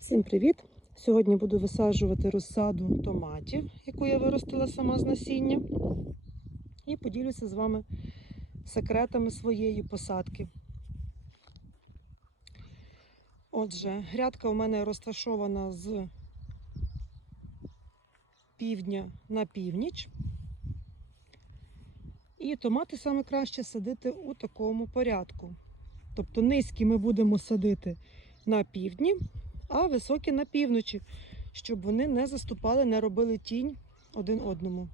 Всім привіт! Сьогодні буду висаджувати розсаду томатів, яку я виростила сама з насіння. І поділюся з вами секретами своєї посадки. Отже, грядка у мене розташована з півдня на північ. І томати саме краще садити у такому порядку. Тобто низькі ми будемо садити на півдні, а високі на півночі, щоб вони не заступали, не робили тінь один одному.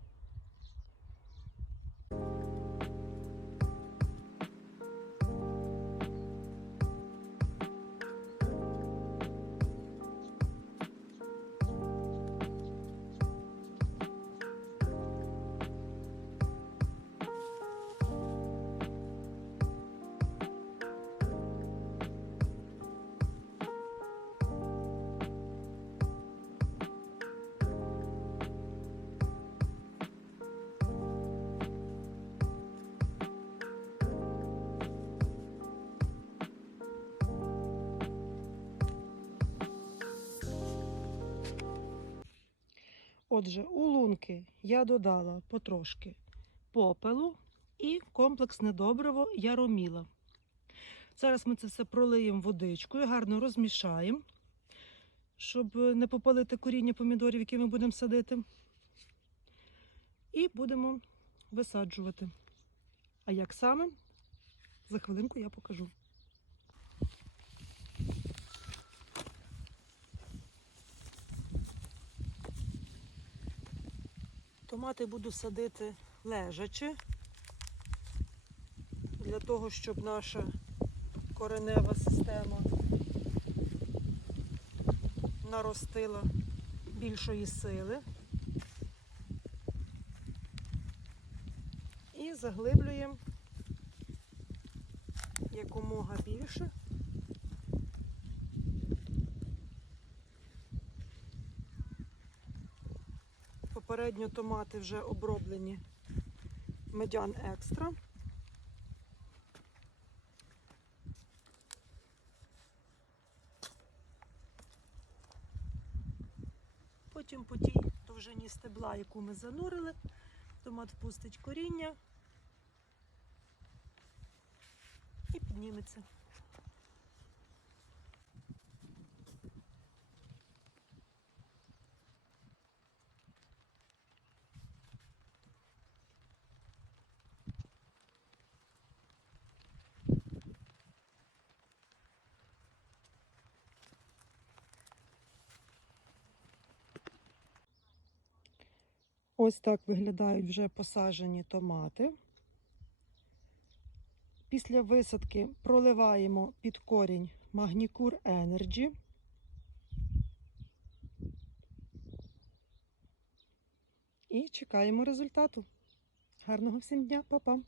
Отже, у лунки я додала потрошки попелу і комплексне добриво яроміла. Зараз ми це все пролиємо водичкою, гарно розмішаємо, щоб не попалити коріння помідорів, які ми будемо садити. І будемо висаджувати. А як саме? За хвилинку я покажу. Томати буду садити лежачи, для того, щоб наша коренева система наростила більшої сили. І заглиблюємо якомога більше. Попередньо томати вже оброблені медян екстра. Потім по тій довжині стебла, яку ми занурили, томат впустить коріння і підніметься. Ось так виглядають вже посаджені томати. Після висадки проливаємо під корінь Магнікур Energy. І чекаємо результату. Гарного всім дня, па-па!